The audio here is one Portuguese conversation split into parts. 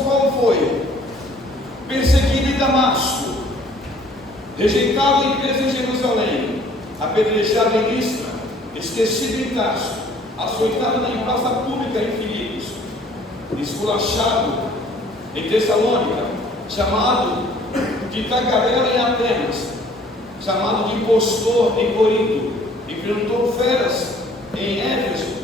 apóstolo Paulo foi perseguido em Damasco, rejeitado em preso em Jerusalém, apedrejado em Listra, esquecido em Tarso, açoitado em praça pública em Filipos, esculachado em Tessalônica, chamado de tagarela em Atenas, chamado de impostor em Corinto, enfrentou feras em Éfeso,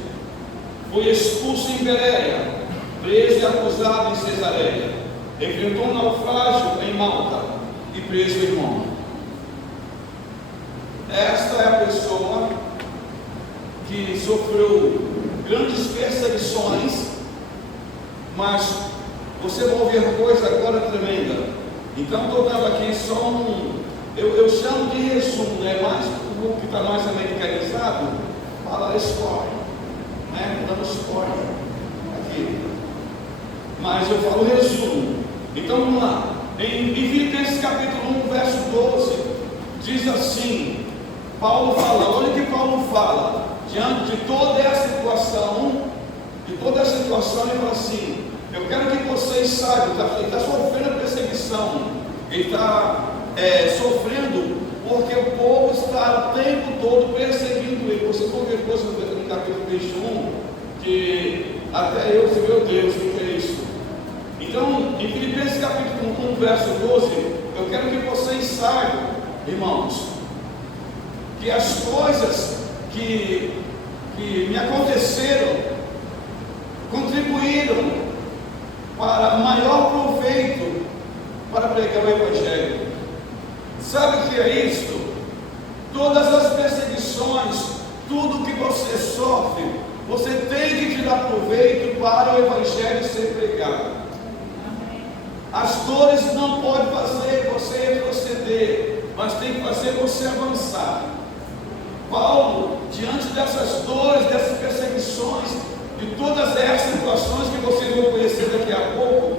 foi expulso em Bereia, preso e acusado em Cesareia, enfrentou um naufrágio em Malta e preso em Roma. Esta é a pessoa que sofreu grandes perseguições, mas você vai ouvir coisa agora tremenda. Então estou dando aqui só eu chamo de resumo, né? Mas o que está mais americanizado fala spoiler, né? Dando spoiler aqui, mas eu falo resumo. Então vamos lá, em Filipenses capítulo 1 verso 12 diz assim, Paulo fala, olha o que Paulo fala diante de toda essa situação, ele fala assim: eu quero que vocês saibam, ele está sofrendo perseguição, ele está sofrendo porque o povo está o tempo todo perseguindo ele. Você for ver coisas no capítulo 21, que até eu disse, meu Deus, o que é isso? Então, em Filipenses capítulo 1, verso 12, eu quero que vocês saibam, irmãos, que as coisas que me aconteceram contribuíram para maior proveito para pregar o Evangelho. Sabe o que é isto? Todas as perseguições, tudo que você sofre, você tem que tirar proveito para o Evangelho ser pregado. As dores não podem fazer você retroceder, mas tem que fazer você avançar. Paulo, diante dessas dores, dessas perseguições, de todas essas situações que vocês vão conhecer daqui a pouco,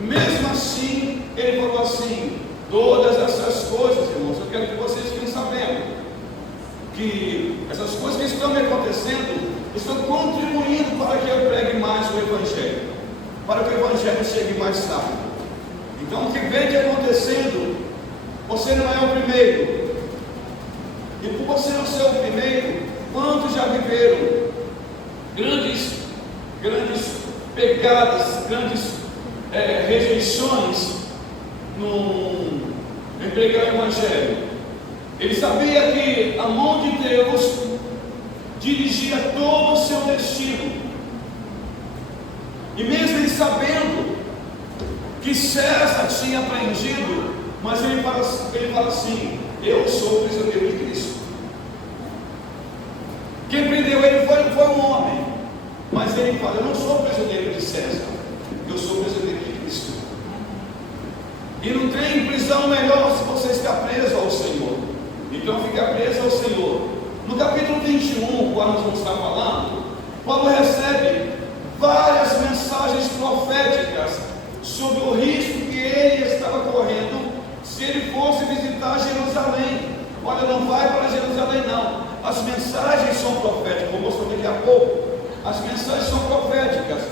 mesmo assim, ele falou assim: todas essas coisas, irmãos, eu quero que vocês fiquem sabendo que essas coisas que estão me acontecendo estão contribuindo para que eu pregue mais o Evangelho, para que o Evangelho chegue mais rápido. Então, o que vem te acontecendo, você não é o primeiro. E por você não ser o primeiro, quantos já viveram grandes pegadas, grandes rejeições em pregar o Evangelho? Ele sabia que a mão de Deus dirigia todo o seu destino, e mesmo ele sabendo que César tinha prendido, mas ele fala assim: eu sou prisioneiro de Cristo. Quem prendeu ele foi um homem, mas ele fala: eu não sou prisioneiro de César, eu sou prisioneiro de Cristo. E não tem prisão melhor se você está preso ao Senhor. Então fica preso ao Senhor. No capítulo 21, quando nós vamos estar falando, Paulo recebe várias mensagens proféticas sobre o risco que ele estava correndo se ele fosse visitar Jerusalém. Olha, não vai para Jerusalém não. As mensagens são proféticas, vou mostrar daqui a pouco. As mensagens são proféticas.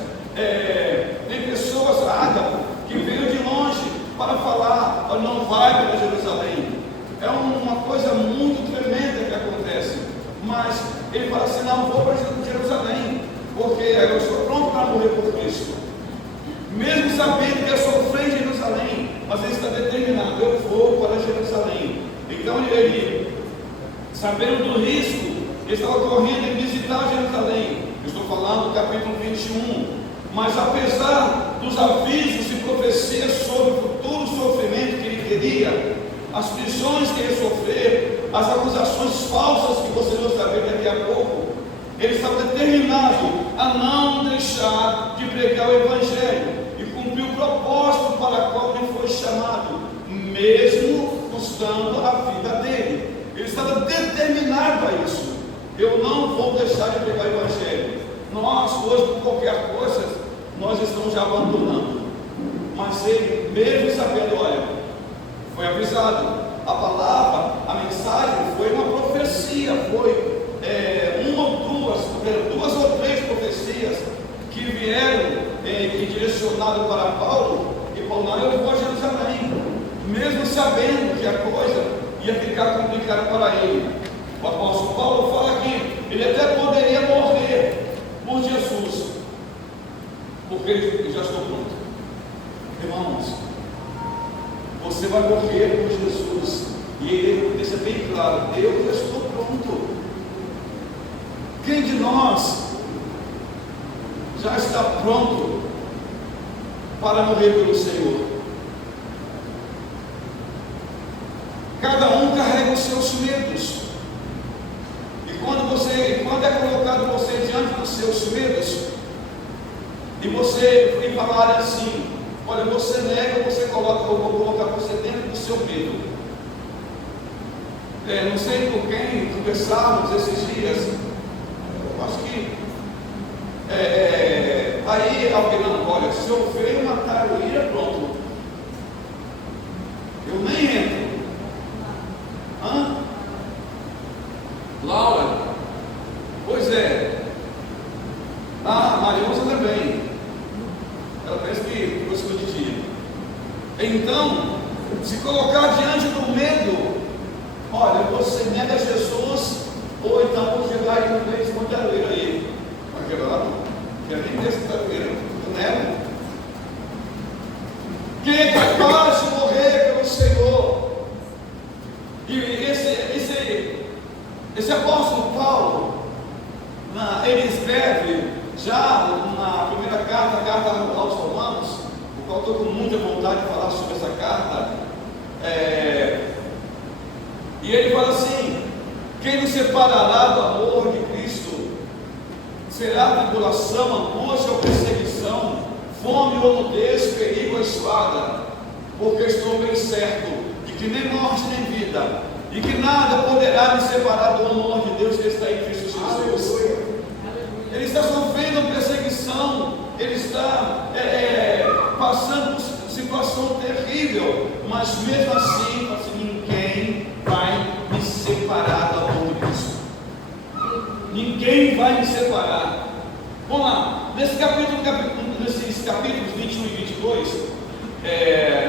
Tem pessoas, Ágabo, que veio de longe para falar: olha, não vai para Jerusalém. É uma coisa muito tremenda que acontece. Mas ele fala assim: não vou para Jerusalém, porque eu estou pronto para morrer por Cristo. Mesmo sabendo que eu sofri em Jerusalém, mas ele está determinado: eu vou para Jerusalém. Então ele, sabendo do risco, ele estava correndo em visitar Jerusalém. Eu estou falando do capítulo 21. Mas apesar dos avisos e profecias sobre o futuro sofrimento que ele teria, as prisões que ele sofrer, as acusações falsas que você vai saber daqui a pouco, ele estava determinado a não deixar de pregar o Evangelho e cumprir o propósito para o qual ele foi chamado, mesmo custando a vida dele. Ele estava determinado a isso. Eu não vou deixar de pregar o Evangelho. Nós hoje, por qualquer coisa, nós estamos já abandonando. Mas ele, mesmo sabendo, olha, foi avisado. A palavra, a mensagem foi uma profecia, foi uma ou duas ou três profecias que vieram e direcionado para Paulo, e Paulo não, eu vou a Jerusalém, mesmo sabendo que a coisa ia ficar complicada para ele. O apóstolo Paulo fala que ele até poderia morrer por Jesus, porque ele já estou pronto. Irmãos, você vai morrer por Jesus, e ele deixa bem claro: eu já estou pronto. Quem de nós já está pronto para morrer pelo Senhor? Cada um carrega os seus medos, e quando é colocado você diante dos seus medos, e você tem falar assim: olha, você nega, você coloca, eu vou colocar você dentro do seu medo. Não sei com quem conversávamos esses dias, eu acho que aí alguém não, olha, se eu ver uma taruíra, pronto, eu nem entro. Laura, pois é. Mariusa também, ela pensa que eu estou de dia. Então, se colocar diante do medo, olha, você nega Jesus, ou então você vai no meio de uma taruíra aí. Mas quebrar não, quer nem ver essa taruíra, eu nego. Quem é capaz de morrer pelo Senhor? E esse apóstolo Paulo, ele escreve já na primeira carta, a carta aos Romanos, o qual estou com muita vontade de falar sobre essa carta. E ele fala assim: quem nos separará do amor de Cristo? Será tribulação, angústia ou perseguição, fome ou nudez, perigo ou espada? Porque estou bem certo de que nem morte nem vida, e que nada poderá me separar do amor de Deus que está em Cristo Jesus. Ele está sofrendo perseguição, ele está passando por situação terrível, mas mesmo assim, ninguém vai me separar do amor de Cristo. Ninguém vai me separar. Vamos lá, nesses capítulos 21 e 22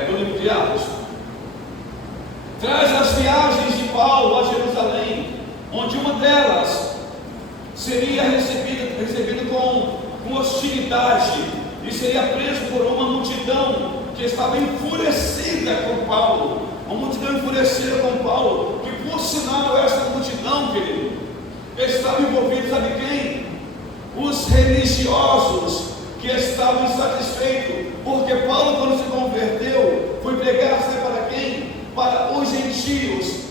do livro de Atos, traz as viagens de Paulo a Jerusalém, onde uma delas seria recebida com hostilidade e seria preso por uma multidão que estava enfurecida com Paulo, uma multidão enfurecida com Paulo, que por sinal essa multidão, querido, estava envolvida, sabe quem? Os religiosos que estavam insatisfeitos, porque Paulo, quando se converteu, foi pregar para quem? Para os gentios,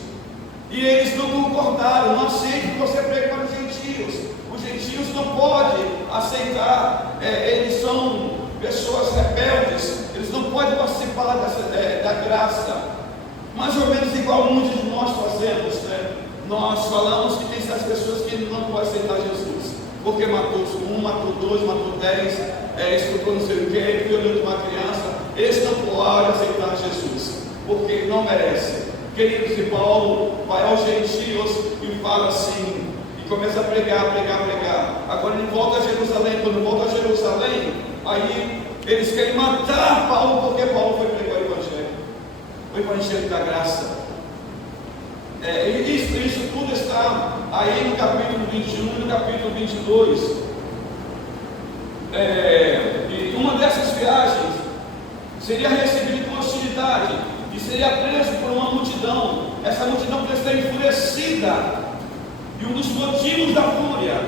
e eles não concordaram, não aceitam que você pregue para os gentios. Os gentios não podem aceitar, eles são pessoas rebeldes, eles não podem participar da graça, mais ou menos igual muitos de nós fazemos, né? Nós falamos que tem essas pessoas que não podem aceitar Jesus, porque matou um, matou dois, matou 10, estupou não sei o que, violou uma criança. Eles não podem aceitar Jesus, porque ele não merece. Queridos, e Paulo vai aos gentios e fala assim, e começa a pregar. Agora ele volta a Jerusalém. Quando volta a Jerusalém, aí eles querem matar Paulo, porque Paulo foi pregar o Evangelho da graça. Isso tudo está aí no capítulo 21 e no capítulo 22. E uma dessas viagens seria recebido com hostilidade e seria preso por uma multidão. Essa multidão que está enfurecida, e um dos motivos da fúria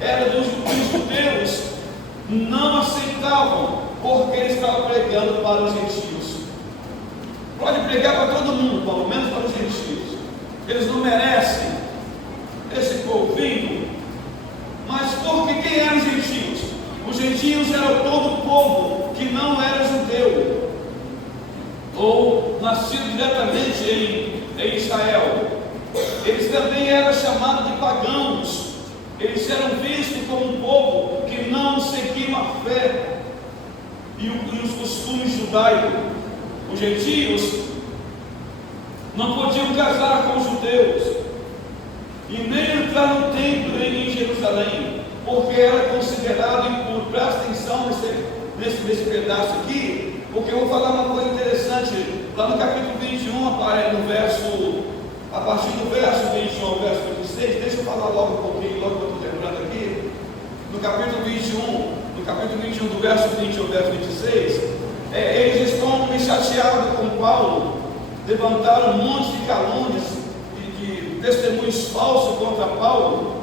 era dos judeus não aceitavam, porque ele estava pregando para os gentios. Pode pregar para todo mundo, Paulo, menos para os gentios. Eles não merecem esse povinho. Mas porque quem eram os gentios? Os gentios eram todo o povo que não era judeu, ou nascido diretamente em Israel. Eles também eram chamados de pagãos. Eles eram vistos como um povo que não seguiam a fé e os costumes judaicos. Os gentios não podiam casar com os judeus e nem entrar no templo em Jerusalém, porque era considerado impuro. Presta atenção nesse pedaço aqui, porque eu vou falar uma coisa interessante. Lá no capítulo 21, a partir do verso 21 ao verso 26, deixa eu falar logo um pouquinho, logo que eu estou lembrando aqui. No capítulo 21, do verso 20 ao verso 26, eles estão meio chateados com Paulo, levantaram um monte de calúnias, de testemunhos falsos contra Paulo,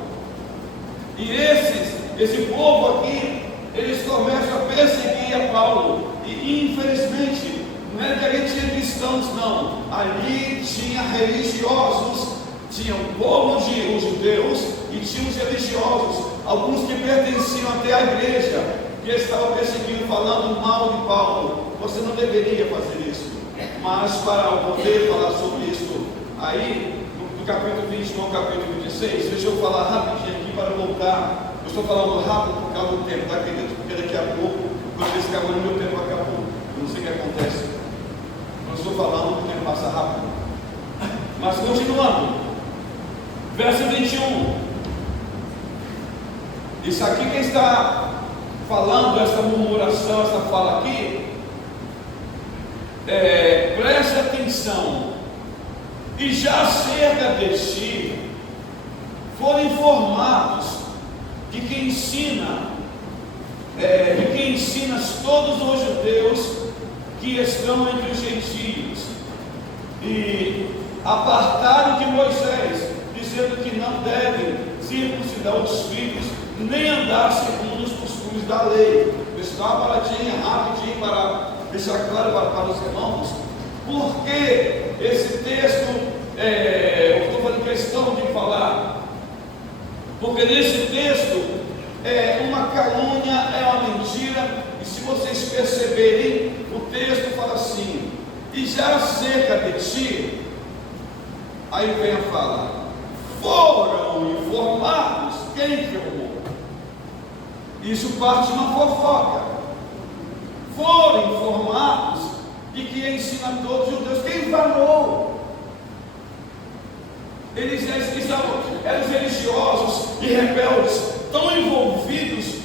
e esse povo aqui, eles começam a perseguir a Paulo, e infelizmente, não era que ali tinha cristãos, não, ali tinha religiosos, tinha o povo de os judeus e tinha os religiosos, alguns que pertenciam até à igreja, que estavam perseguindo, falando mal de Paulo. Você não deveria fazer isso, mas para poder falar sobre isso, aí no capítulo 21 ao capítulo 26, deixa eu falar rapidinho aqui para voltar. Eu estou falando rápido por causa do tempo, tá, querido? Porque daqui a pouco, quando esse acabou, meu tempo acabou. Eu não sei o que acontece. Eu estou falando, o tempo passa rápido. Mas continuando, verso 21. Isso aqui, quem está falando, essa murmuração, essa fala aqui, preste atenção. E já acerca de ti, foram informados de que ensinas todos os judeus que estão entre os gentios, e apartaram de Moisés, dizendo que não devem circuncidar os filhos, nem andar segundo os costumes da lei. Deixa eu dar uma paradinha rapidinho para deixar claro para os irmãos, porque esse texto, eu estou fazendo questão de falar, porque nesse texto, uma calúnia, é uma mentira, e se vocês perceberem, o texto fala assim: e já acerca de ti, aí vem a fala, foram informados. Quem informou? Isso parte de uma fofoca. Foram informados de que ensina todos os judeus. Quem falou? Eles eram religiosos e rebeldes, tão envolvidos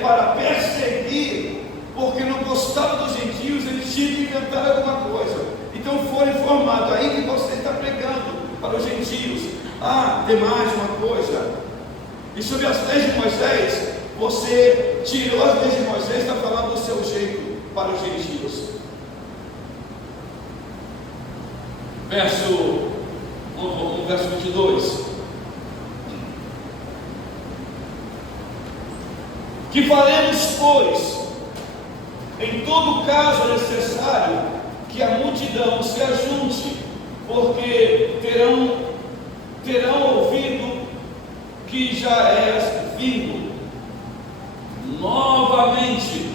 para perseguir, porque não gostavam dos gentios, eles tinham que inventar alguma coisa. Então foram informados, aí que você está pregando para os gentios. Tem mais uma coisa. E sobre as leis de Moisés, você tirou as leis de Moisés, está falando do seu jeito para os gentios. Verso 22. Que faremos, pois, em todo caso necessário, que a multidão se ajunte, porque terão ouvido que já és vindo. Novamente,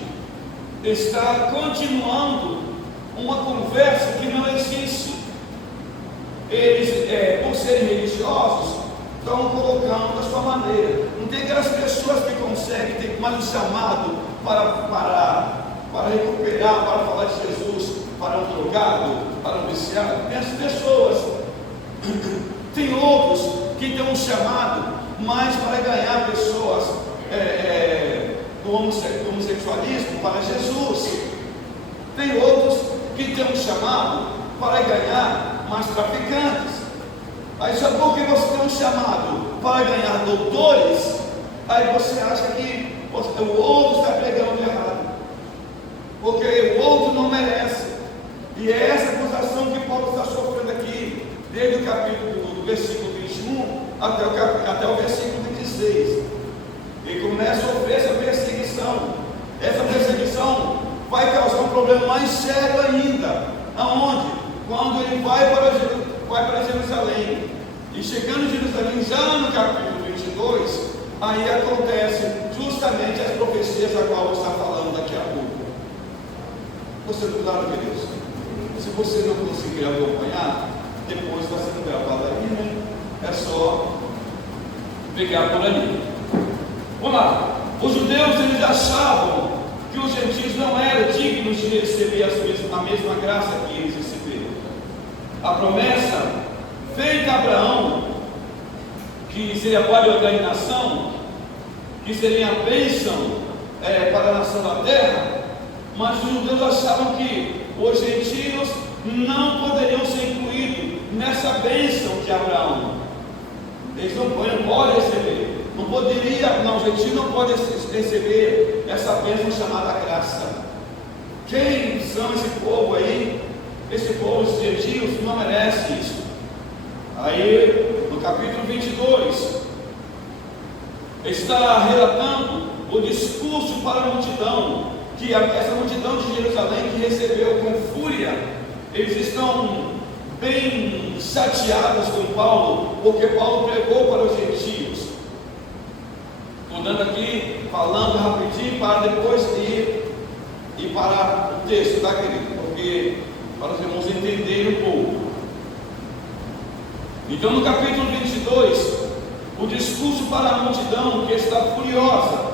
está continuando uma conversa que não existe. Eles, por serem religiosos, estão colocando da sua maneira. Não tem aquelas pessoas que conseguem ter mais um chamado para recuperar, para falar de Jesus, para um drogado, para um viciado. Tem essas pessoas. Tem outros que têm um chamado mais para ganhar pessoas do homossexualismo para Jesus. Tem outros que têm um chamado para ganhar mais traficantes. Aí só porque você tem um chamado para ganhar doutores, aí você acha que o outro está pregando de errado, porque o outro não merece. E é essa acusação que Paulo está sofrendo aqui, desde o capítulo do versículo 21 até o versículo 26. Ele começa a sofrer essa perseguição. Essa perseguição vai causar um problema mais sério ainda. Aonde? Quando ele vai para Jerusalém. E chegando em Jerusalém, já no capítulo 22, aí acontece justamente as profecias a qual está falando daqui a pouco. Você do lado, queridos, se você não conseguir acompanhar, depois está sendo gravado aí, né? É só pegar por ali. Vamos lá. Os judeus, eles achavam que os gentios não eram dignos de receber a mesma graça que eles receberam. A promessa feita a Abraão, que seria a poliorganização, que seria a bênção para a nação da terra, Mas os judeus achavam que os gentios não poderiam ser incluídos nessa bênção de Abraão. Eles não podem receber. Não poderia, não, o gentio não pode receber essa bênção chamada graça. Quem são esse povo aí? Esse povo, os gentios, não merece isso. Aí, no capítulo 22, está relatando o discurso para a multidão, que essa multidão de Jerusalém que recebeu com fúria, eles estão bem chateados com Paulo, porque Paulo pregou para os gentios. Estou dando aqui, falando rapidinho, para depois ir para o texto, tá, querido? Porque para os irmãos entenderem um pouco. Então, no capítulo 22, o discurso para a multidão que está furiosa,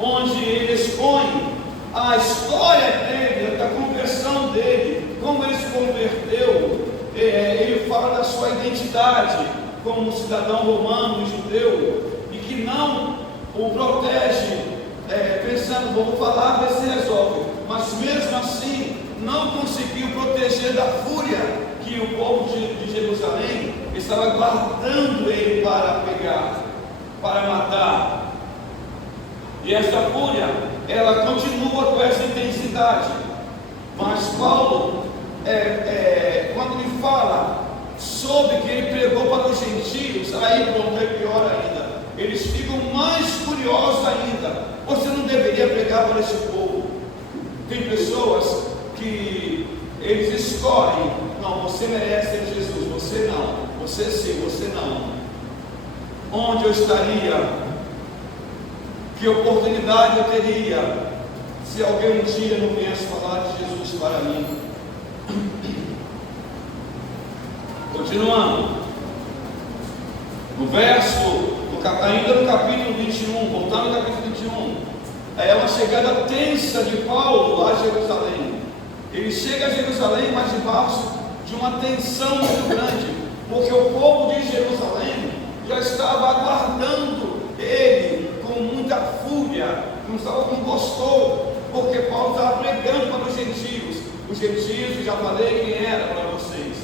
onde ele expõe a história dele, da conversão dele, como ele se converteu. Ele fala da sua identidade como cidadão romano e judeu, e que não o protege, pensando, vou falar, ver se resolve, mas mesmo assim não conseguiu proteger da fúria que o povo de Jerusalém estava guardando ele para pegar, para matar. E essa fúria, ela continua com essa intensidade. Mas Paulo, quando ele fala sobre que ele pregou para os gentios, aí pronto, é pior ainda. Eles ficam mais curiosos ainda. Você não deveria pregar para esse povo. Tem pessoas que eles escolhem, não, você merece ser Jesus, você não, você sim, você não. Onde eu estaria? Que oportunidade eu teria se alguém um dia não viesse falar de Jesus para mim? Continuando, ainda no capítulo 21, voltando ao capítulo 21, é uma chegada tensa de Paulo a Jerusalém. Ele chega a Jerusalém, mas debaixo de uma tensão muito grande, porque o povo de Jerusalém já estava aguardando ele com muita fúria, não gostou, porque Paulo estava pregando para os gentios. Os gentios, já falei quem era para vocês.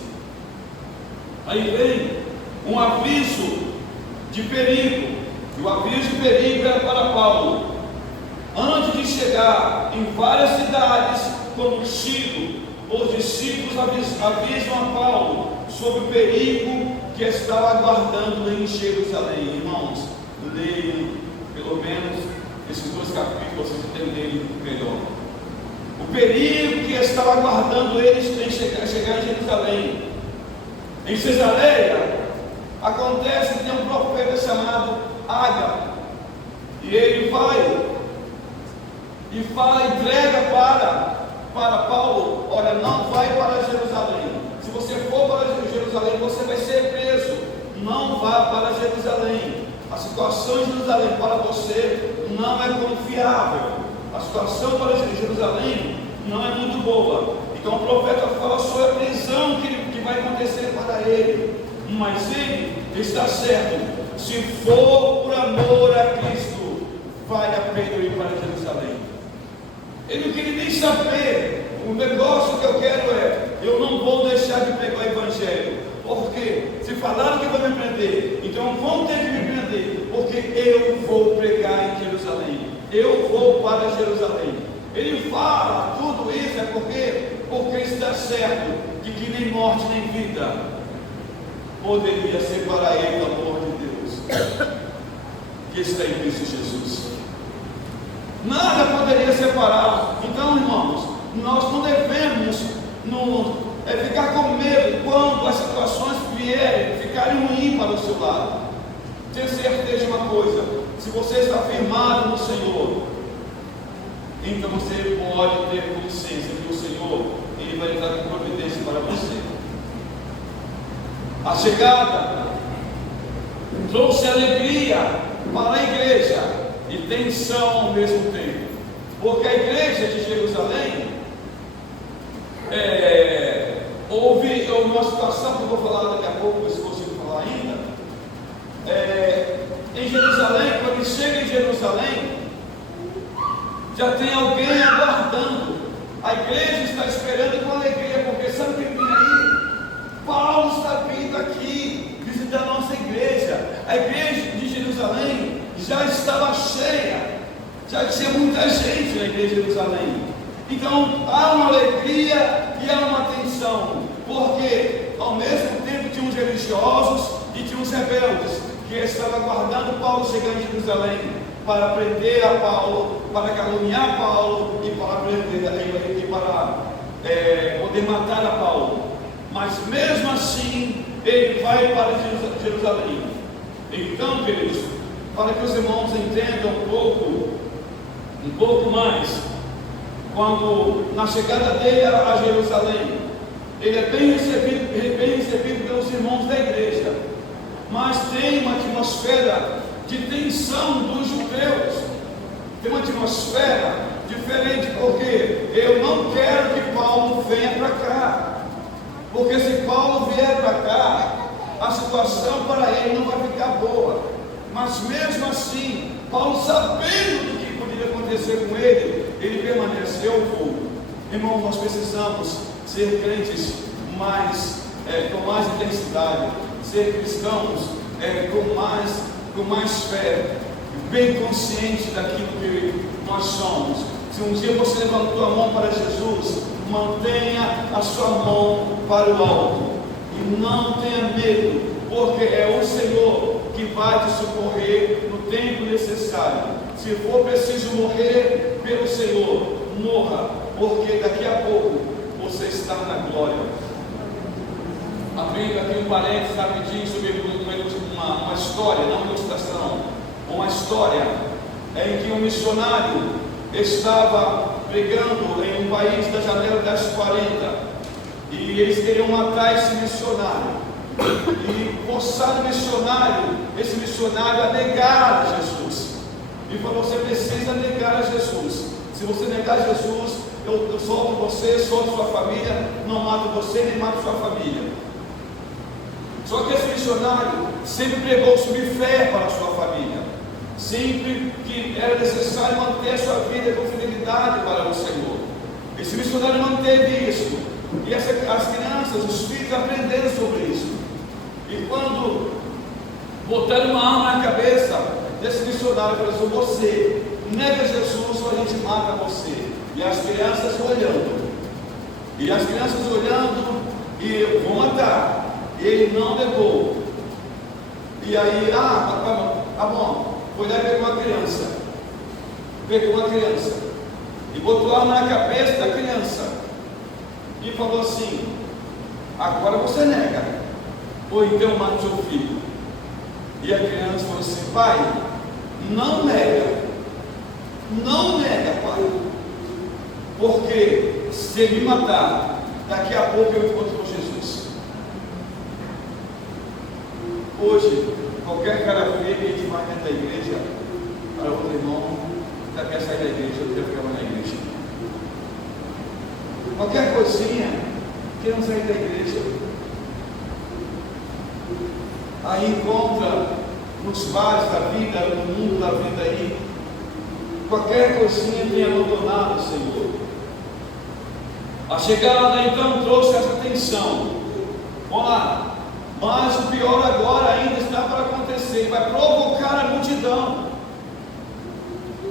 Aí vem um aviso de perigo, e o aviso de perigo era para Paulo. Antes de chegar em várias cidades como Tiro, os discípulos avisam a Paulo sobre o perigo que estava aguardando em Jerusalém. Irmãos, leiam pelo menos esses 2 capítulos, vocês entenderem melhor. O perigo que estava aguardando eles em chegar em Jerusalém. Em Cesareia, acontece que tem um profeta chamado Ágabo, e ele entrega para Paulo: olha, não vai para Jerusalém. Se você for para Jerusalém, você vai ser preso. Não vá para Jerusalém. A situação em Jerusalém para você não é confiável. A situação para Jerusalém não é muito boa. Então o profeta fala sobre a prisão que vai acontecer para ele. Mas ele está certo: se for por amor a Cristo, vale a pena ir para Jerusalém. Ele não queria nem saber. O negócio que eu quero eu não vou deixar de pregar o Evangelho. Porque se falaram que vão me prender, então vão ter que me prender, porque eu vou pregar em Jerusalém. Eu vou para Jerusalém. Ele fala tudo isso porque está certo de que nem morte nem vida poderia separar ele do amor de Deus que está em Cristo Jesus. Nada poderia separar. Então, irmãos, nós não devemos ficar com medo quando as situações ficarem ruins para o seu lado. Tenha certeza de uma coisa: se você está firmado no Senhor, então você pode ter consciência que o Senhor, Ele vai entrar com providência para você. A chegada trouxe alegria para a igreja e tensão ao mesmo tempo, porque a igreja de Jerusalém houve uma situação que eu vou falar daqui a pouco, se consigo falar ainda. Em Jerusalém, quando ele chega em Jerusalém, já tem alguém aguardando aguardando, a igreja está esperando com alegria, porque sabe o que tem aí? Paulo está vindo aqui visitar a nossa igreja. A igreja de Jerusalém já estava cheia, já tinha muita gente na igreja de Jerusalém. Então há uma alegria e há uma tensão, porque ao mesmo tempo tinha os religiosos e tinha os rebeldes que estavam aguardando Paulo chegar em Jerusalém para prender a Paulo, para caluniar Paulo e para prender e para poder matar a Paulo. Mas mesmo assim ele vai para Jerusalém. Então, queridos, para que os irmãos entendam um pouco mais, quando na chegada dele a Jerusalém, ele é bem recebido pelos irmãos da igreja, mas tem uma atmosfera de tensão dos judeus, tem uma atmosfera diferente, porque eu não quero que Paulo venha para cá, porque se Paulo vier para cá, a situação para ele não vai ficar boa. Mas mesmo assim, Paulo, sabendo do que poderia acontecer com ele, ele permaneceu. Irmãos, nós precisamos ser crentes com mais intensidade, ser cristãos com mais fé, bem consciente daquilo que nós somos. Se um dia você levantou a mão para Jesus, mantenha a sua mão para o alto e não tenha medo, porque é o Senhor que vai te socorrer no tempo necessário. Se for preciso morrer pelo Senhor, morra, porque daqui a pouco você está na glória. Abrindo aqui um parênteses rapidinho sobre uma história, não uma ilustração, uma história em que um missionário estava pregando em um país da janela das 40 e eles queriam matar esse missionário e forçar esse missionário a negar a Jesus. E falou: você precisa negar a Jesus. Se você negar Jesus, eu solto você, solto sua família, não mato você nem mato sua família. Só que esse missionário sempre pregou sobre fé para a sua família, sempre que era necessário manter a sua vida com fidelidade para o Senhor. Esse missionário manteve isso, e as crianças, os filhos aprenderam sobre isso. E quando botaram uma arma na cabeça desse missionário, falou assim: você nega Jesus ou a gente mata você. E as crianças olhando, e vão matar. Ele não negou. E aí, tá bom, foi lá e pegou uma criança e botou a arma na cabeça da criança e falou assim: agora você nega, ou então mata seu filho. E a criança falou assim: pai, não nega, pai, porque se ele me matar, daqui a pouco eu encontro com Jesus. Hoje, qualquer cara feio que a gente vai dentro da igreja, para outro irmão, já quer sair da igreja, eu quero ficar mais na igreja. Qualquer coisinha, quer sair da igreja. Aí encontra nos bares da vida, no mundo da vida aí, qualquer coisinha tem abandonado o Senhor. A chegada então trouxe essa tensão. Vamos lá. Mas o pior agora ainda está para acontecer, vai provocar a multidão.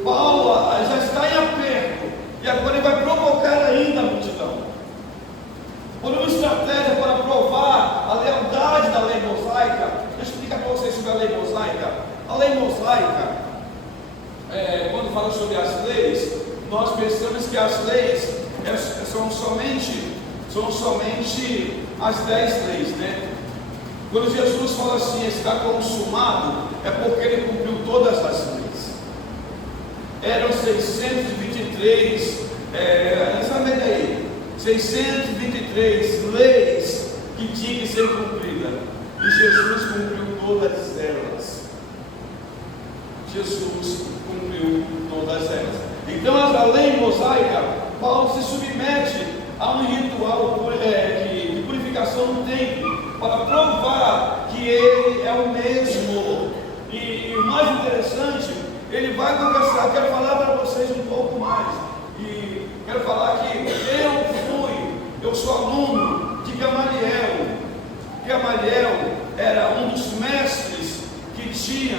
Paulo já está em aperto, e agora ele vai provocar ainda a multidão. Por uma estratégia para provar a lealdade da lei mosaica. Deixa eu explicar para vocês sobre a lei mosaica. A lei mosaica, quando fala sobre as leis, nós pensamos que as leis são somente as 10 leis, né? Quando Jesus fala assim, está consumado, é porque ele cumpriu todas as leis. Eram 623, essa média aí, 623 leis que tinham que ser cumpridas, e Jesus cumpriu todas elas. Então, a lei mosaica, Paulo se submete a um ritual de purificação no templo, para provar que ele é o mesmo. E o mais interessante, ele vai conversar. Quero falar para vocês um pouco mais, e quero Gamaliel era um dos mestres que tinha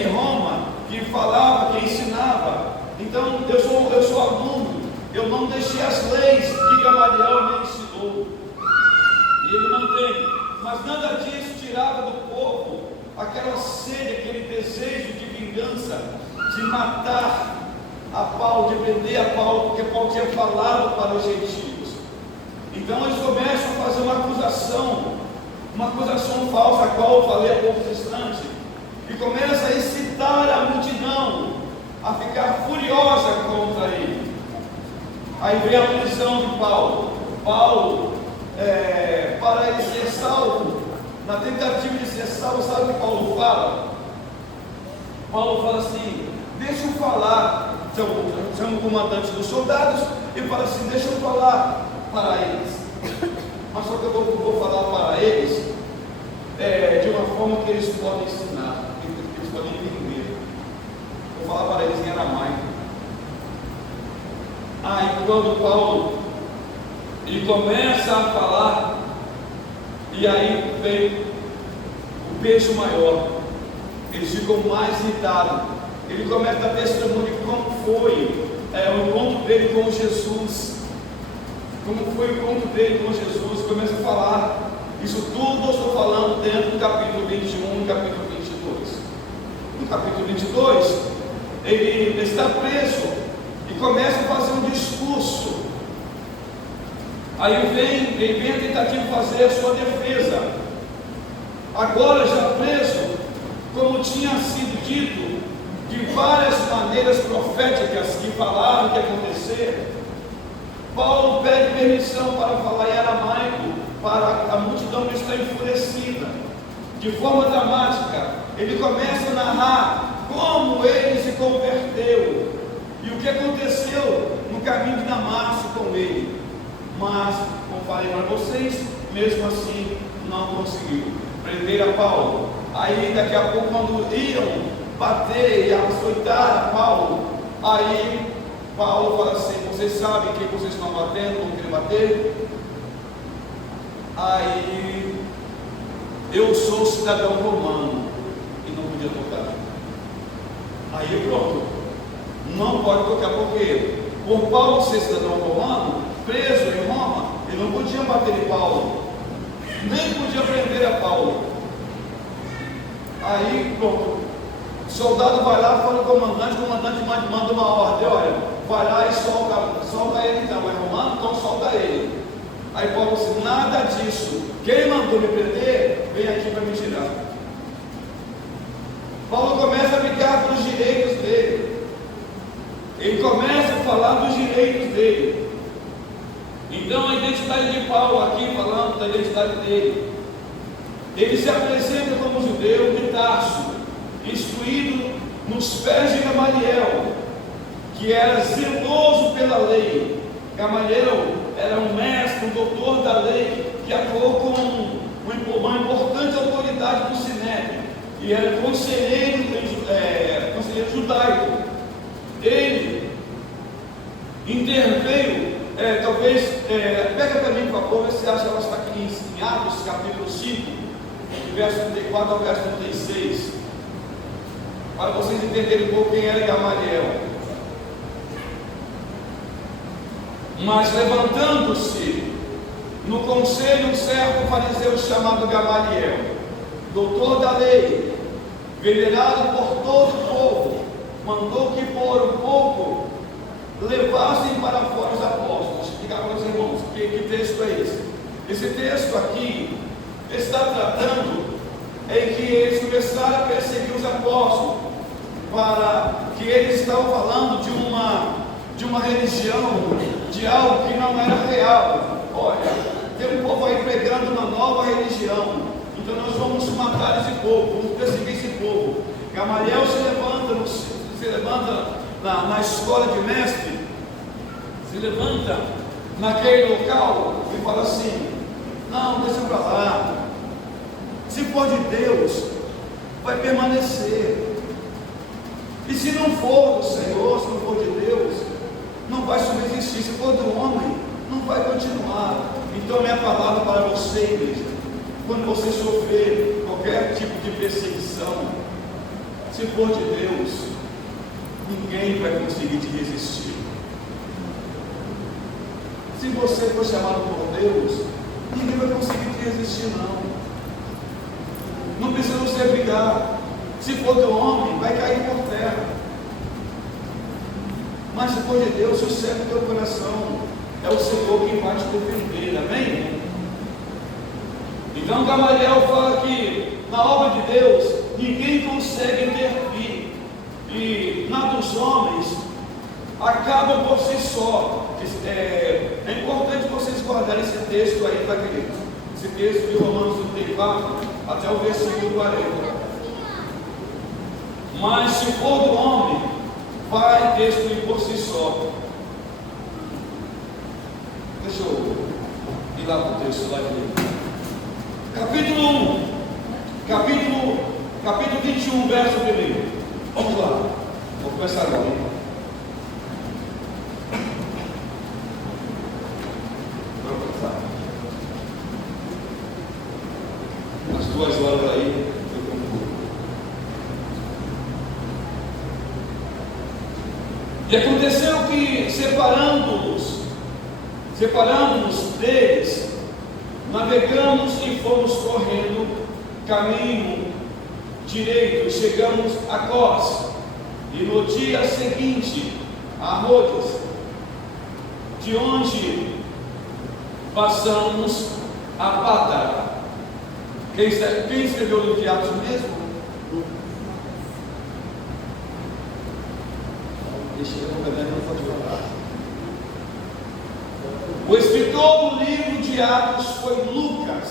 em Roma, que falava, que ensinava. Então eu sou aluno, eu não deixei as leis que Gamaliel me ensinou. E ele mantém, mas nada disso tirava do povo aquela sede, aquele desejo de vingança, de matar a Paulo, de prender a Paulo, porque Paulo tinha falado para os gentios. Então eles começam a fazer uma acusação falsa, a qual eu falei há pouco distante, e começa a incitar a multidão a ficar furiosa contra ele. Aí vem a prisão de Paulo. Para ele ser salvo, na tentativa de ser salvo, sabe o que Paulo fala? Paulo fala assim: deixa eu falar. Chama o comandante dos soldados e fala assim: deixa eu falar para eles. Mas só que eu vou falar para eles de uma forma que eles podem ensinar, que eles podem entender. Vou falar para eles em aramaico. E quando Paulo ele começa a falar, e aí vem o peso maior, eles ficam mais irritados. Ele começa a dar testemunho de como foi o encontro dele com Jesus. Como foi o encontro dele com Jesus. Começa a falar. Isso tudo eu estou falando dentro do capítulo 21 e capítulo 22. No capítulo 22, ele está preso e começa a fazer um discurso. Aí ele vem a tentativa de fazer a sua defesa. Agora já preso, como tinha sido dito, de várias maneiras proféticas que falavam que ia acontecer, Paulo pede permissão para falar em aramaico, para a multidão que está enfurecida. De forma dramática, ele começa a narrar como ele se converteu e o que aconteceu no caminho de Damasco com ele. Mas, como falei para vocês, mesmo assim não conseguiu prender a Paulo. Aí daqui a pouco, quando iam bater e açoitar a Paulo, aí Paulo fala assim: vocês sabem que vocês estão batendo, não querem bater? Aí eu sou cidadão romano e não podia tocar. Aí pronto, não pode tocar, porque por Paulo ser cidadão romano, preso em Roma, ele não podia bater em Paulo, nem podia prender a Paulo. Aí pronto, o soldado vai lá, fala com o comandante manda uma ordem: olha, vai lá e solta ele então, é romano, então solta ele. Aí Paulo disse: nada disso, quem mandou me prender, vem aqui para me tirar. Paulo começa a brigar pelos direitos dele, ele começa a falar dos direitos dele. Então a identidade de Paulo aqui, falando da identidade dele, ele se apresenta como judeu de Tarso, instruído nos pés de Gamaliel, que era zeloso pela lei. Gamaliel era um mestre, um doutor da lei, que atuou como uma importante autoridade do Sinédrio, e era conselheiro judaico. Ele interveio, pega para mim, por favor, vê se acha, ela está aqui em Atos, capítulo 5, verso 34 ao verso 36, para vocês entenderem um pouco quem era Gamaliel. Mas levantando-se no conselho um certo fariseu chamado Gamaliel, doutor da lei, venerado por todo o povo, mandou que por um pouco levassem para fora os apóstolos. Explicar para os irmãos que texto é esse. Esse texto aqui está tratando em que eles começaram a perseguir os apóstolos, para que eles estavam falando de uma religião, de algo que não era real. Olha, tem um povo aí pregando uma nova religião, então nós vamos matar esse povo, vamos perseguir esse povo. Gamaliel se levanta na escola de mestre, se levanta naquele local e fala assim: não, deixa para lá, se for de Deus, vai permanecer, e se não for do Senhor, se não for de Deus, não vai subsistir. Se for do homem, não vai continuar. Então minha palavra para você, igreja: quando você sofrer qualquer tipo de perseguição, se for de Deus, ninguém vai conseguir te resistir. Se você for chamado por Deus, ninguém vai conseguir te resistir, não. Não precisa você brigar. Se for do homem, vai cair por terra. Mas se for de Deus, sossega o teu coração. É o Senhor quem vai te defender, amém? Então Gamaliel fala que na obra de Deus ninguém consegue intervir, e na dos homens acaba por si só. É importante vocês guardarem esse texto aí, tá, queridos? Esse texto de Romanos do 34 até o versículo 40. Mas se for do homem, vai destruir por si só. Deixa eu ir lá para o texto lá de capítulo 1, capítulo 21, verso 1. Vamos lá, vou começar agora, hein? As 2 horas aí, eu concluo. E aconteceu que, separando-nos deles, navegamos e fomos correndo caminho direito, chegamos a Cós, e no dia seguinte a Rodes, de onde passamos a Pátara. Quem escreveu o livro de Atos mesmo? Deixa eu ver, não pode falar. O escritor do livro de Atos foi Lucas.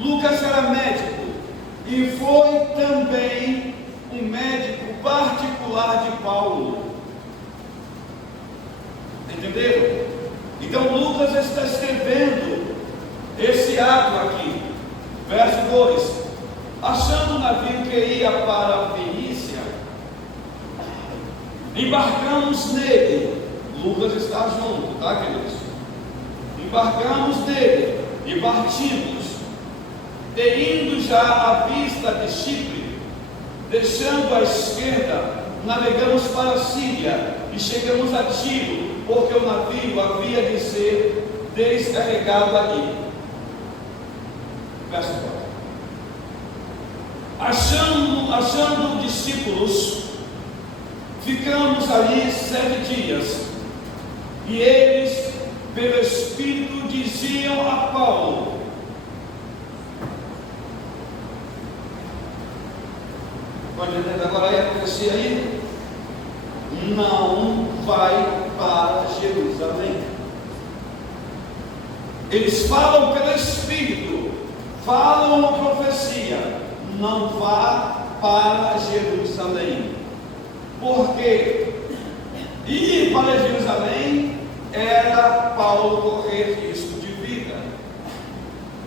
Lucas era médico e foi também um médico particular de Paulo. Entenderam? Então Lucas está escrevendo esse ato aqui. Verso 2: achando o navio que ia para a Fenícia, embarcamos nele. Lucas está junto, tá, queridos? Embarcamos nele e partimos, e indo já à vista de Chipre, deixando à esquerda, navegamos para a Síria e chegamos a Tiro, porque o navio havia de ser descarregado ali. Verso 4: achando discípulos, ficamos ali 7 dias, e eles, pelo Espírito, diziam a Paulo: pode entender agora aí a profecia aí? Não vai para Jerusalém. Eles falam pelo Espírito, falam a profecia: não vá para Jerusalém, porque ir para Jerusalém era Paulo correr risco de vida.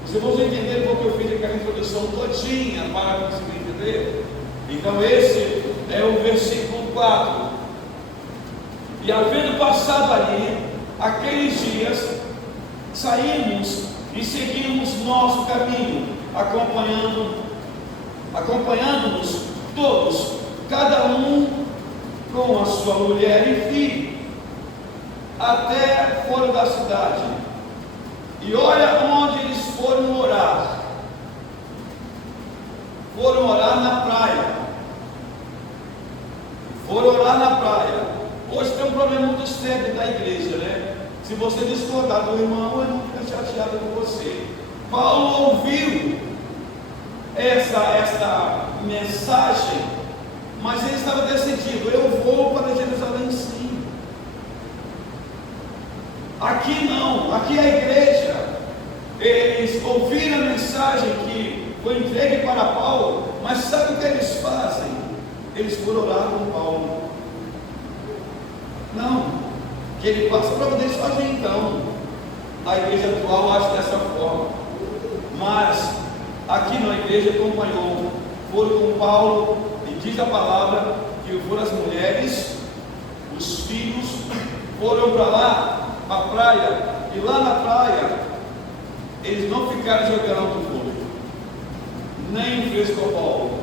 Vocês vão entender porque eu fiz aquela introdução todinha para conseguir entender. Então esse é o versículo 4. E havendo passado ali aqueles dias, saímos e seguimos nosso caminho, acompanhando-nos todos, cada um com a sua mulher e filho, até fora da cidade. E olha onde eles foram orar. Foram orar na praia. Hoje tem um problema muito sério da igreja, né? Se você discordar do irmão, o irmão fica chateado com você. Paulo ouviu essa mensagem, mas ele estava decidido: eu vou para Jerusalém sim. Aqui não, aqui é a igreja. Eles ouviram a mensagem que foi entregue para Paulo, mas sabe o que eles fazem? Eles foram orar com Paulo. Não, que ele passa para poder fazer. Então a igreja atual age dessa forma, mas aqui na igreja acompanhou, foram com Paulo, e diz a palavra que foram as mulheres, os filhos, foram para lá, a praia, e lá na praia eles não ficaram jogando vôlei. nem um frescobol.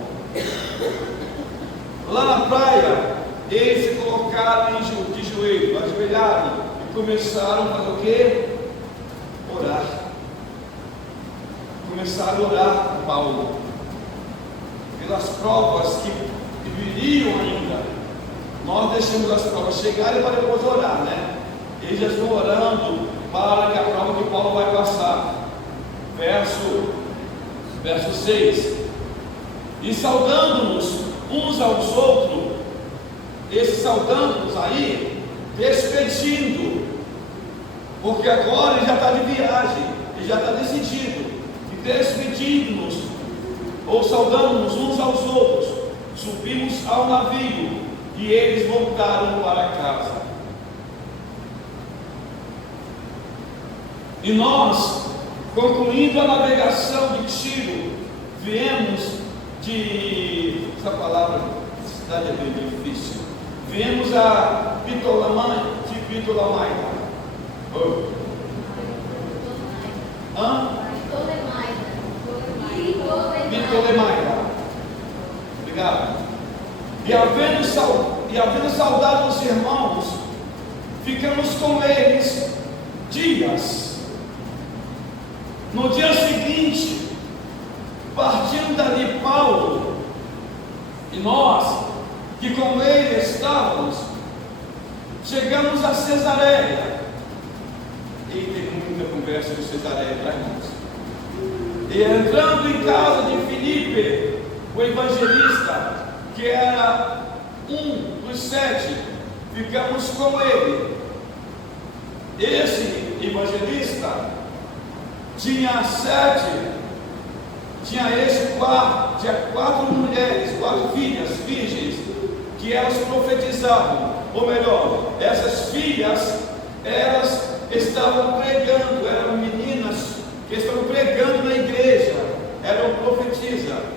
Lá na praia, eles se colocaram de joelho, ajoelharam e começaram a fazer o quê? Orar. Começaram a orar com Paulo pelas provas que viriam ainda. Nós deixamos as provas chegarem para depois orar, né? Eles já estão orando para que a prova que Paulo vai passar. Verso 6. E saudando-nos uns aos outros, esse saudando-nos aí, despedindo, porque agora ele já está de viagem, ele já está decidido, e despedindo-nos, ou saudando-nos uns aos outros, subimos ao navio, e eles voltaram para casa. E nós, concluindo a navegação de Tiro, viemos de, essa palavra, cidade é bem difícil, viemos a Ptolemaida. Ptolemaida. Obrigado. E havendo saudado os irmãos, ficamos com eles dias. No dia seguinte, partindo dali Paulo, e nós, que com ele estávamos, chegamos a Cesareia. E tem muita conversa de Cesareia para nós. E entrando em casa de Filipe, o evangelista, que era um dos 7, ficamos com ele. Esse evangelista tinha 4 mulheres, 4 filhas virgens, que elas profetizavam, ou melhor, essas filhas, elas estavam pregando, eram meninas que estavam pregando na igreja, eram profetisas.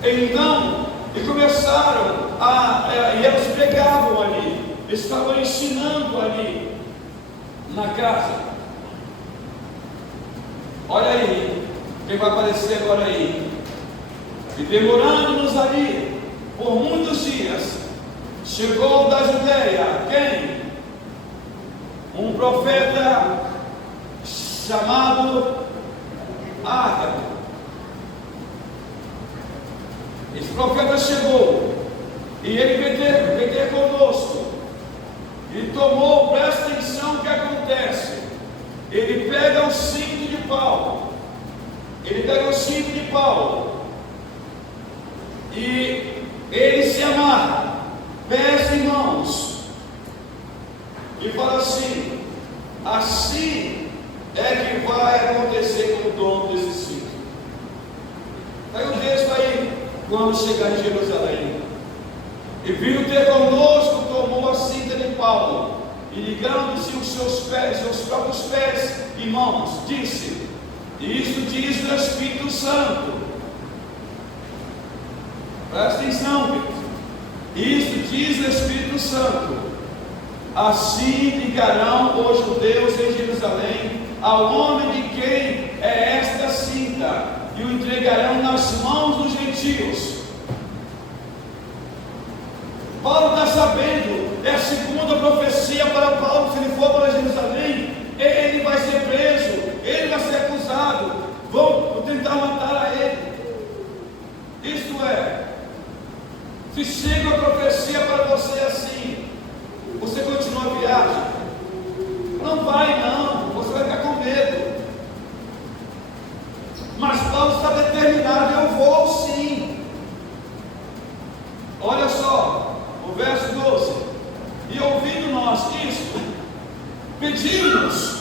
Então, e começaram e elas pregavam ali, estavam ensinando ali na casa. Olha aí, quem vai aparecer agora aí? E demorando-nos ali por muitos dias, chegou da Judeia quem? Um profeta chamado Ágabo. Esse profeta chegou e ele veio conosco. E tomou, presta atenção o que acontece. Ele pega o cinto de Paulo. E ele se amarra, pés e mãos. E fala assim: assim é que vai acontecer com o dono desse cinto. Aí o texto aí, quando chegar em Jerusalém, e vindo ter conosco, tomou a cinta de Paulo, e ligando-se os seus próprios pés e mãos, disse: isto diz o Espírito Santo. Presta atenção, queridos. Isto diz o Espírito Santo: assim ligarão os judeus em Jerusalém ao homem de quem é esta cinta, e o entregarão nas mãos dos gentios. Paulo está sabendo, é a segunda profecia para Paulo. Se ele for para Jerusalém, ele vai ser preso, ele vai ser acusado, vão tentar matar a ele. Isto é, se chega a profecia para você assim, você continua a viagem? Não vai não, você vai ficar com medo. Mas Paulo está determinado: eu vou sim. Olha só, o verso 12: e ouvindo nós isto, pedimos,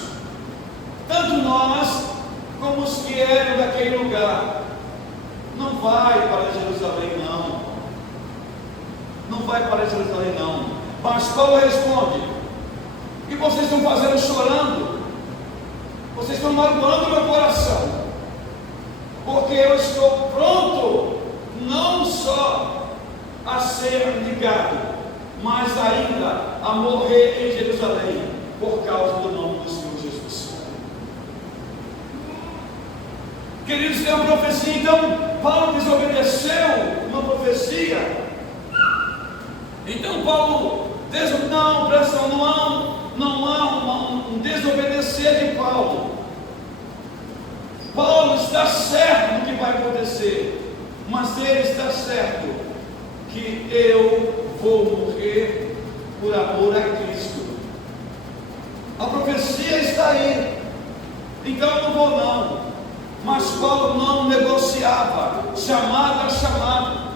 tanto nós como os que eram daquele lugar, não vai para Jerusalém não. Não vai para Jerusalém não. Mas Paulo responde: o que vocês estão fazendo chorando? Vocês estão magoando meu coração, porque eu estou pronto não só a ser ligado, mas ainda a morrer em Jerusalém por causa do nome do Senhor Jesus. Queridos, tem uma profecia. Então Paulo desobedeceu uma profecia. Então Paulo não, presta atenção, não há um desobedecer de Paulo. Paulo está certo no que vai acontecer, mas ele está certo que eu vou morrer por amor a Cristo. A profecia está aí, então eu não vou não. Mas Paulo não negociava. Chamado é chamado.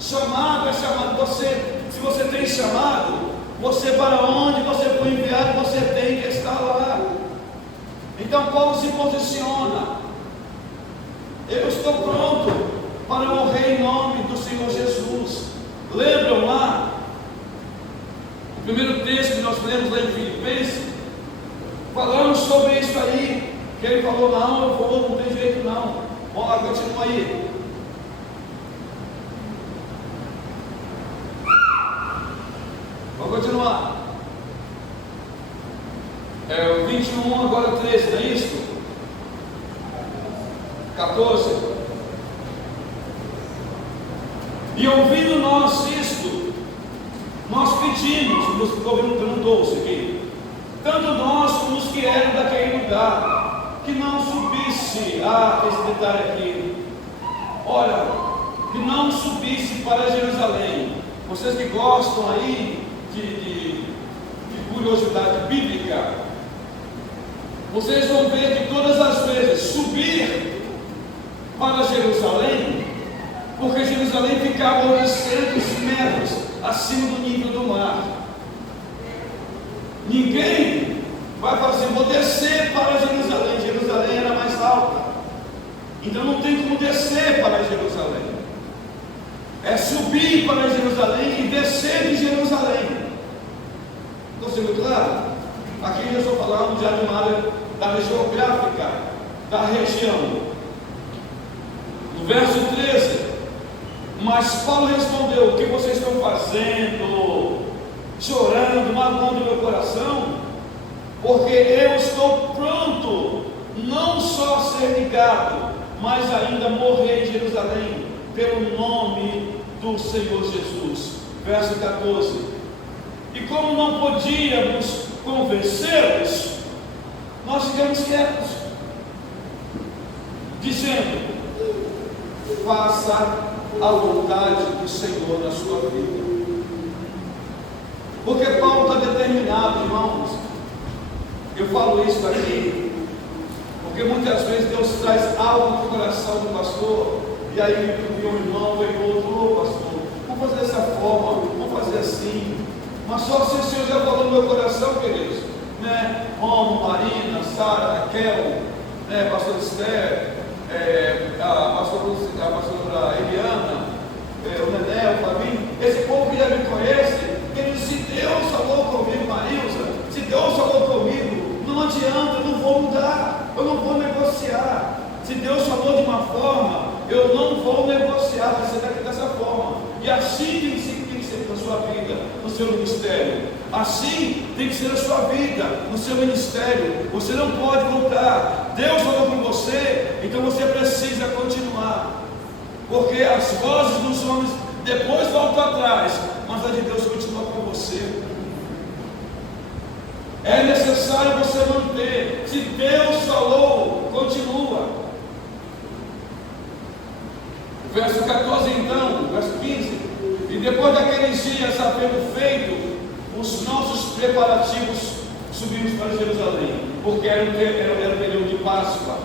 Chamado é chamado. Se você tem chamado, você, para onde você foi enviado, você tem que estar lá. Então Paulo se posiciona. Eu estou pronto para morrer em nome do Senhor Jesus. Lembram lá o primeiro texto que nós lemos lá em Filipenses? Falamos sobre isso aí, que ele falou: não, eu vou, não tem jeito não. Bora, continua aí. Vamos continuar. O 21, agora o 13, não é isso? 14. E ouvindo nós isto, nós pedimos, nos perguntou isso aqui, tanto nós como os que eram daquele lugar, que não subisse, esse detalhe aqui, olha, que não subisse para Jerusalém. Vocês que gostam aí de curiosidade bíblica, vocês vão ver que todas as vezes subir para Jerusalém, porque Jerusalém ficava a 800 metros acima do nível do mar. Ninguém vai falar assim: vou descer para Jerusalém. Jerusalém era mais alta, então não tem como descer para Jerusalém. É subir para Jerusalém e descer de Jerusalém. Estou sendo claro? Aqui eu estou falando já de uma área da área geográfica da região. No verso 13, mas Paulo respondeu: o que vocês estão fazendo? Chorando, magoando meu coração? Porque eu estou pronto, não só a ser ligado, mas ainda morrer em Jerusalém, pelo nome do Senhor Jesus. Verso 14. E como não podíamos convencê-los, nós ficamos quietos, dizendo: faça a vontade do Senhor na sua vida. Porque Paulo está determinado, irmãos. Eu falo isso aqui porque muitas vezes Deus traz algo no coração do pastor, e aí vem um irmão, vem outro: pastor, vamos fazer dessa forma, vamos fazer assim. Mas só se o Senhor já falou no meu coração, queridos, né? Romo, Marina, Sara, Raquel, né? Pastor Esther, a pastora Eliana, o Nené, o Fabinho, esse povo que já me conhece, queridos, se Deus falou comigo, Marilza, se Deus falou comigo, não adianta, eu não vou mudar, eu não vou negociar. Se Deus falou de uma forma, eu não vou negociar, vai ser dessa forma. E assim tem que ser na sua vida, no seu ministério. Assim tem que ser na sua vida, no seu ministério. Você não pode voltar. Deus falou com você, então você precisa continuar. Porque as vozes dos homens depois voltam atrás, mas a de Deus continua com você. É necessário você manter. Se Deus falou, continua. Verso 14 então, verso 15. E depois daqueles dias, havendo feito os nossos preparativos, subimos para Jerusalém, porque era o período de Páscoa.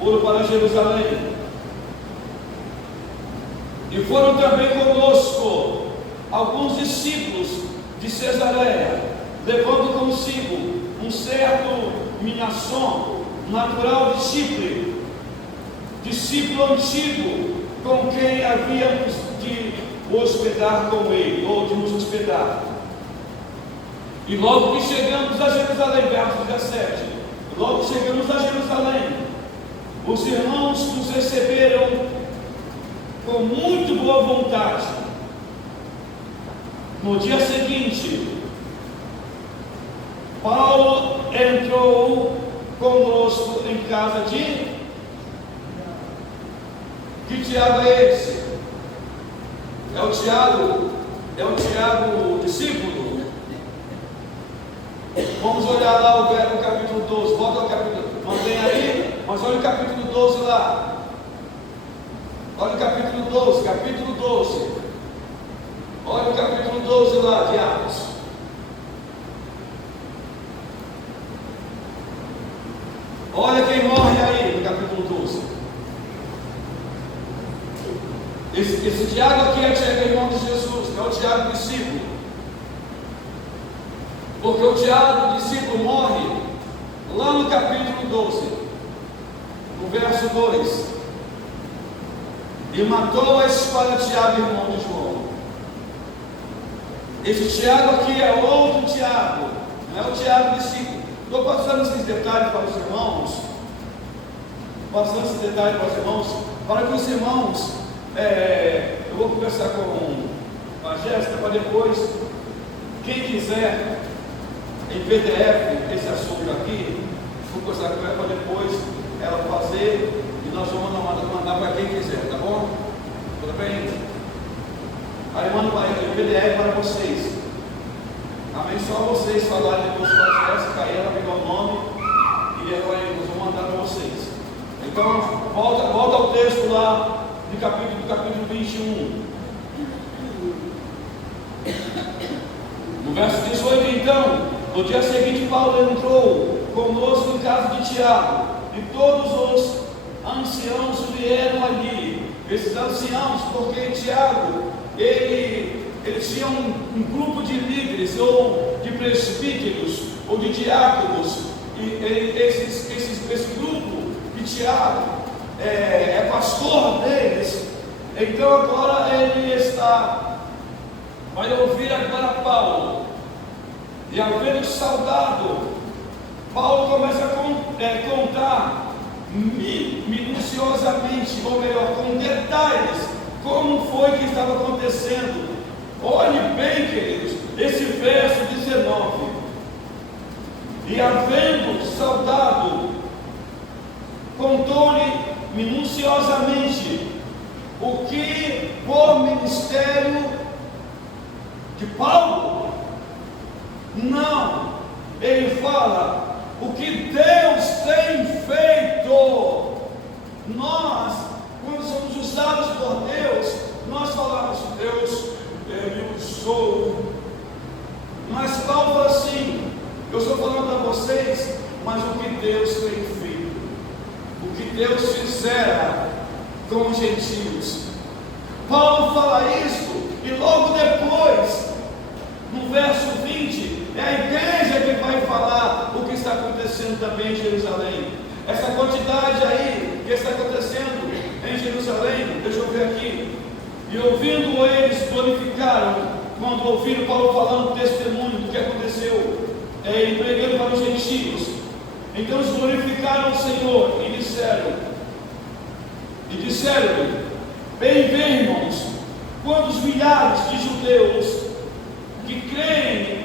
Foram para Jerusalém. E foram também conosco alguns discípulos de Cesareia, levando consigo um certo Minasson, natural de Chipre, discípulo antigo, com quem havíamos de hospedar com ele, ou de nos hospedar. E logo que chegamos a Jerusalém, verso 17, logo chegamos a Jerusalém, os irmãos nos receberam com muito boa vontade. No dia seguinte, Paulo entrou conosco em casa de Que Tiago é esse? É o Tiago discípulo. Vamos olhar lá o capítulo 12. Volta ao capítulo, mantém aí, mas olha o capítulo 12 lá. Olha o capítulo 12, capítulo 12. Olha o capítulo 12 lá de Atos. Olha quem morre aí no capítulo 12. Esse Tiago aqui é irmão de Jesus, é o Tiago discípulo. Porque o Tiago discípulo morre lá no capítulo 12, no verso 2. E matou a espada Tiago, irmão de João. Esse Tiago aqui é outro Tiago, não é o Tiago discípulo. Estou passando esses detalhes para os irmãos, para que os irmãos, eu vou conversar com a Jéssica para depois, quem quiser, em PDF, esse assunto aqui, vou conversar com ela para depois ela fazer, e nós vamos mandar para quem quiser, tá bom? Tudo bem? Aí manda em PDF para vocês. Amém? Só vocês falarem depois com a Jéssica, aí ela pegar o nome e nós vamos mandar para vocês. Então, volta ao texto lá do capítulo 21. No verso 18, então, no dia seguinte, Paulo entrou conosco em casa de Tiago, e todos os anciãos vieram ali. Esses anciãos, porque Tiago, ele tinha um grupo de líderes, ou de presbíteros, ou de diáconos, e esse grupo de Tiago é pastor deles. Então agora ele vai ouvir agora Paulo, e havendo saudado, Paulo começa a contar minuciosamente, ou melhor, com detalhes, como foi que estava acontecendo. Olhe bem, queridos, esse verso 19. E havendo saudado, contou-lhe minuciosamente o que por ministério de Paulo. Não, ele fala o que Deus tem feito. Nós, quando somos usados por Deus, nós falamos: Deus me usou. Mas Paulo fala assim: eu estou falando para vocês, mas o que Deus tem feito, o que Deus fizera com os gentios. Paulo fala isso, e logo depois, no verso 20, é a igreja que vai falar o que está acontecendo também em Jerusalém. Essa quantidade aí que está acontecendo em Jerusalém, deixa eu ver aqui. E ouvindo eles, glorificaram, quando ouviram Paulo falando testemunho do que aconteceu, pregando para os gentios. Então eles glorificaram o Senhor e disseram-lhe: bem vem, irmãos, quantos milhares de judeus que creem,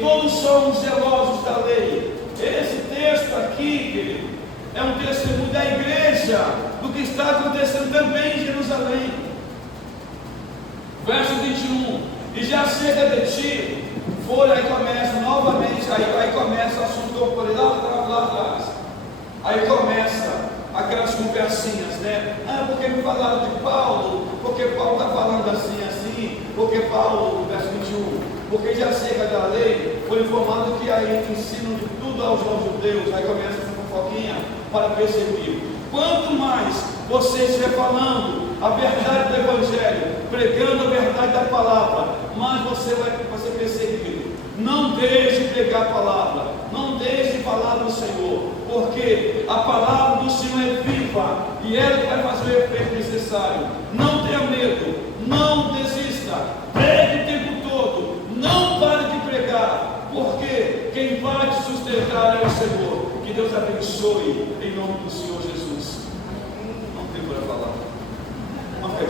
todos são zelosos da lei. Esse texto aqui, querido, é um testemunho da igreja do que está acontecendo também em Jerusalém. Verso 21. E já cerca de ti, aí começa novamente, aí começa o assunto por lá atrás. Aí começa aquelas conversinhas, né? Porque me falaram de Paulo, porque Paulo está falando assim, porque Paulo, verso 21, porque já cerca da lei, foi informado que aí ensinam de tudo aos judeus. Aí começa essa fofoquinha para perseguir. Quanto mais você estiver falando a verdade do Evangelho, pregando a verdade da palavra, mais você vai ser perseguido. Não deixe de pregar a palavra, não deixe de falar do Senhor, porque a palavra do Senhor é viva e ela vai fazer o efeito necessário. Não tenha medo, não desista, pregue o tempo todo, não pare de pregar, porque quem vai te sustentar é o Senhor. Que Deus abençoe em nome do Senhor Jesus. Não tem para falar. Não tem